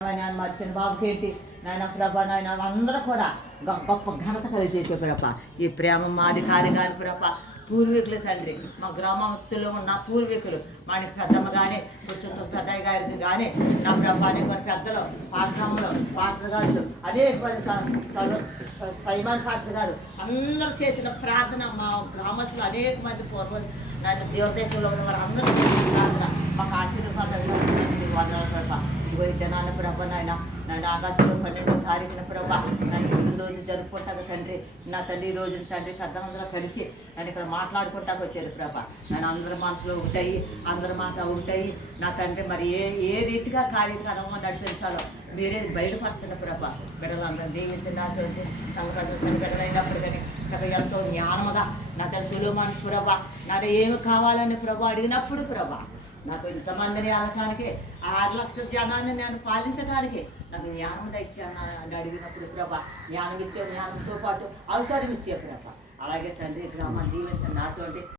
ఆయన మర్చిన బాబుకి ఏంటి నాయన ప్రభ నాయన అందరూ కూడా గొప్ప ఘనత కలిగేసే ప్రభ ఈ ప్రేమ మాది కార్యగాని ప్రభ పూర్వీకులు తండ్రి మా గ్రామస్తుల్లో ఉన్న పూర్వీకులు మా పెద్దమ్మ కానీ కొంచెం పెద్దయ్య గారికి కానీ నా ప్రభ అనేక పెద్దలు పాఠశాలలో పాత్ర గారు అనేక సైమాన్ పాత్ర గారు అందరూ చేసిన ప్రార్థన మా గ్రామస్తులు అనేక మంది పూర్వలు నన్ను దేవదేశంలో ఉన్న వారు అందరూ చేసిన ప్రార్థన మాకు ఆశీర్వాదాలు ప్రభ ఇదిగో ఈ జనాల ప్రభ నాయన ఆగస్టులో 12వ తారీఖున ప్రభ నన్ను రోజు జరుపుకుంటాక తండ్రి నా తల్లి రోజు తండ్రి పెద్దలందరూ కలిసి నన్ను ఇక్కడ మాట్లాడుకుంటాకు వచ్చారు ప్రభ నేను అందరి మనసులో ఒకటయి అందరి మాట ఒకటయి నా తండ్రి మరి ఏ రీతిగా కార్యక్రమం నడిపించాలో మీరే బయలుపరచిన ప్రభ బిడ్డలందరూ దీవించిన సంక్రాంతి బిడ్డలైనప్పుడు కానీ నాకు ఎంతో జ్ఞానముగా నా తండ్రి సులుమాన్ ప్రభ నాకు ఏమి కావాలని ప్రభ అడిగినప్పుడు ప్రభ నాకు ఇంతమందిని అనటానికి 6 లక్షల జనాన్ని నేను పాలించడానికి నాకు జ్ఞానం ఇచ్చాను అని అడిగినప్పుడు ప్రభా జ్ఞానం ఇచ్చే జ్ఞానంతో పాటు అవసరం ఇచ్చే ప్రభా అలాగే తండ్రి గ్రామాన్ని దీవించండి నాతోటి